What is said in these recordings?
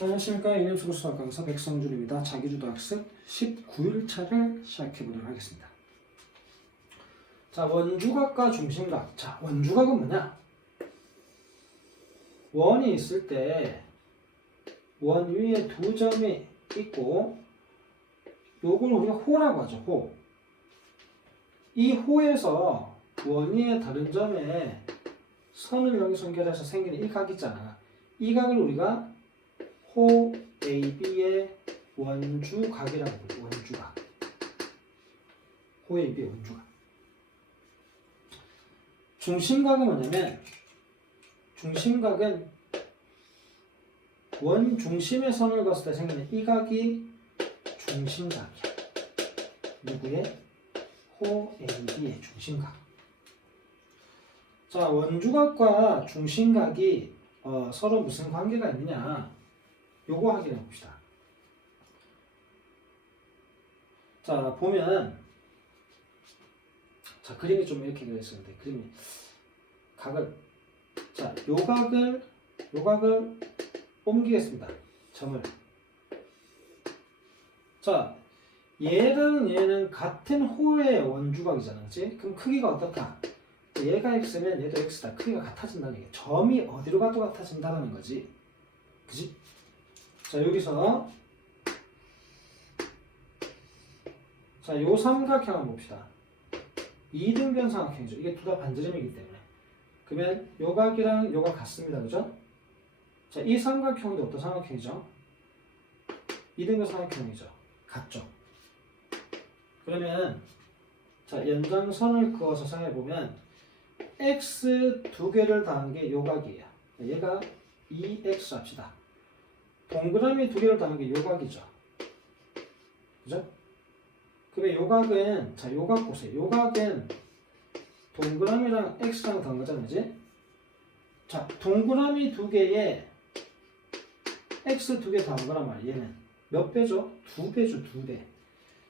안녕하십니까 이념수고 수학 강사 백성준입니다. 자기주도 학습 19일차를 시작해 보도록 하겠습니다. 자 원주각과 중심각. 자 원주각은 뭐냐? 원이 있을 때 원 위에 두 점이 있고 요걸 우리가 호라고 하죠. 호. 이 호에서 원 위에 다른 점에 선을 여기서 연결해서 생기는 이각 있잖아. 이 각을 우리가 호 AB의 원주각이라고 부르죠. 원주각. 호 AB의 원주각. 중심각은 뭐냐면 중심각은 원 중심의 선을 그었을 때 생기는 이 각이 중심각이야. 누구의? 호 AB의 중심각. 자, 원주각과 중심각이 어, 서로 무슨 관계가 있느냐? 요거 확인해 봅시다. 자, 보면 자, 그림이 좀 이렇게 되어 있었는데 그림이 각을 자, 요 각을 요 각을 옮기겠습니다. 점을 자, 얘랑 얘는 같은 호의 원주각이잖아. 그치? 그럼 크기가 어떻다? 얘가 x면 얘도 x다. 크기가 같아진다는 얘기야. 점이 어디로 가도 같아진다는 거지. 그지? 자, 여기서 자, 요 삼각형 한번 봅시다. 이등변 삼각형이죠. 이게 둘 다 반지름이기 때문에. 그러면 요 각이랑 요각 같습니다. 그죠? 자, 이 삼각형도 어떤 삼각형이죠? 이등변 삼각형이죠. 같죠? 그러면 자, 연장선을 그어서 생각해 보면 x 두 개를 더한 게 요각이에요. 얘가 2x 합시다. 동그라미 두 개를 더한 게 요각이죠. 그죠? 그러면 요각은 자 요각 보세요. 요각은 동그라미랑 x랑 더한 거잖아요. 그지? 자 동그라미 두 개에 x 두 개 더한 거란 말이에요. 얘는 몇 배죠? 두 배죠. 두 배.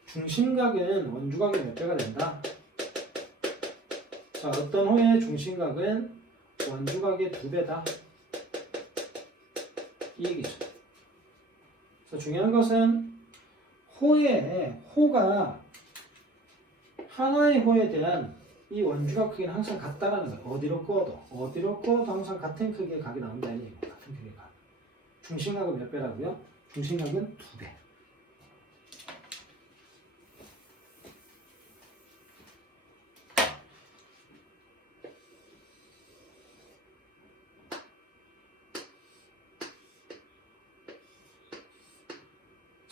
중심각은 원주각의 몇 배가 된다? 자, 어떤 호의 중심각은 원주각의 두 배다. 이 얘기죠. 그래서 중요한 것은 호의 호가 하나의 호에 대한 이 원주각 크기는 항상 같다라는 거예요. 어디로 꺼도 어디로 꺼도 항상 같은 크기의 각이 나온다 이 얘기고 같은 크기의 각. 중심각은 몇 배라고요? 중심각은 두 배.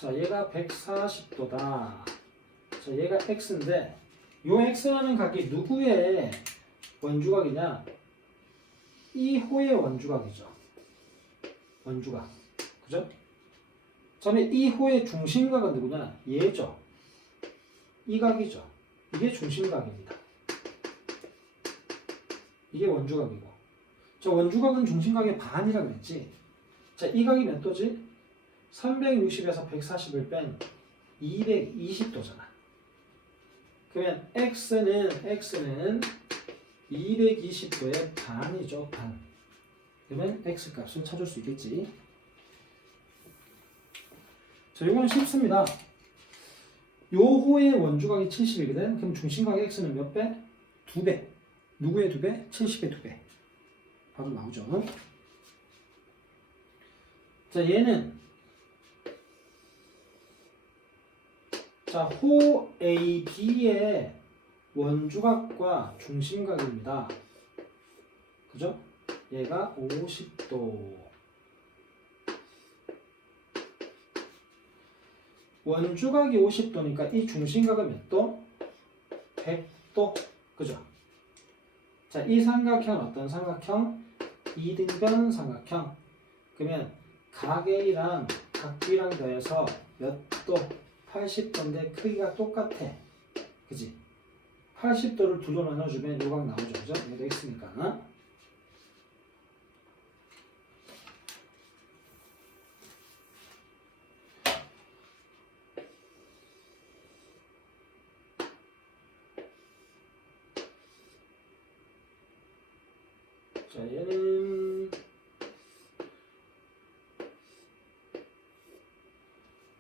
자, 얘가 140도다. 자, 얘가 x인데, 요 x라는 각이 누구의 원주각이냐? 이 호의 원주각이죠. 원주각. 그죠? 그다음에 이 호의 중심각은 누구냐? 얘죠. 이 각이죠. 이게 중심각입니다. 이게 원주각이고. 자, 원주각은 중심각의 반이라 그랬지. 자, 이 각이 몇 도지? 360에서 140을 뺀 220도잖아. 그러면 x는 x는 220도의 반이죠, 반. 그러면 x 값을 찾을 수 있겠지. 자, 이거는 쉽습니다. 요 호의 원주각이 70이거든. 그럼 중심각 x는 몇 배? 두 배. 누구의 두 배? 70의 두 배. 바로 나오죠. 자, 얘는 자, 호 AB의 원주각과 중심각입니다. 그죠? 얘가 50도. 원주각이 50도니까 이 중심각은 몇 도? 100도. 그죠? 자, 이 삼각형은 어떤 삼각형? 이등변 삼각형. 그러면 각 A랑 각 B랑 더해서 몇 도? 80도인데 크기가 똑같아. 그지? 80도를 둘로 나눠주면 요각 나오죠. 그죠? 얘도 x니까. 어? 자, 얘는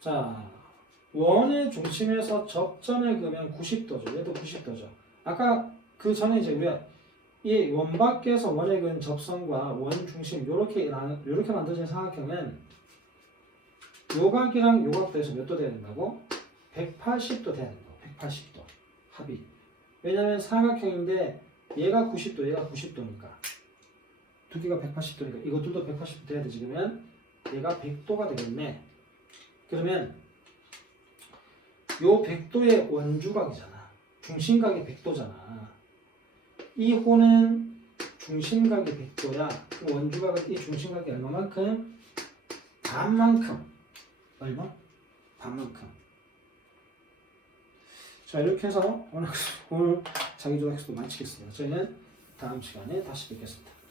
자, 원의 중심에서 접점에 그면 90도죠. 얘도 90도죠. 아까 그 전에 이제 우리가 이 원 밖에서 원의 근 접선과 원 중심 나누- 요렇게 만들어진 삼각형은 요각이랑 요각도 해서 몇도 된다고? 180도 돼야 된다고. 180도 합이. 왜냐면 삼각형인데 얘가 90도, 얘가 90도니까 두 개가 180도니까 이것들도 180도 돼야 되지 그러면 얘가 100도가 되겠네. 그러면 요 100도의 원주각이잖아. 중심각이 100도잖아. 이 호는 중심각이 100도야. 그 원주각은 이 중심각이 얼마만큼? 반만큼. 얼마? 반만큼. 자 이렇게 해서 오늘 오늘 자기조각도 마치겠습니다. 저희는 다음 시간에 다시 뵙겠습니다.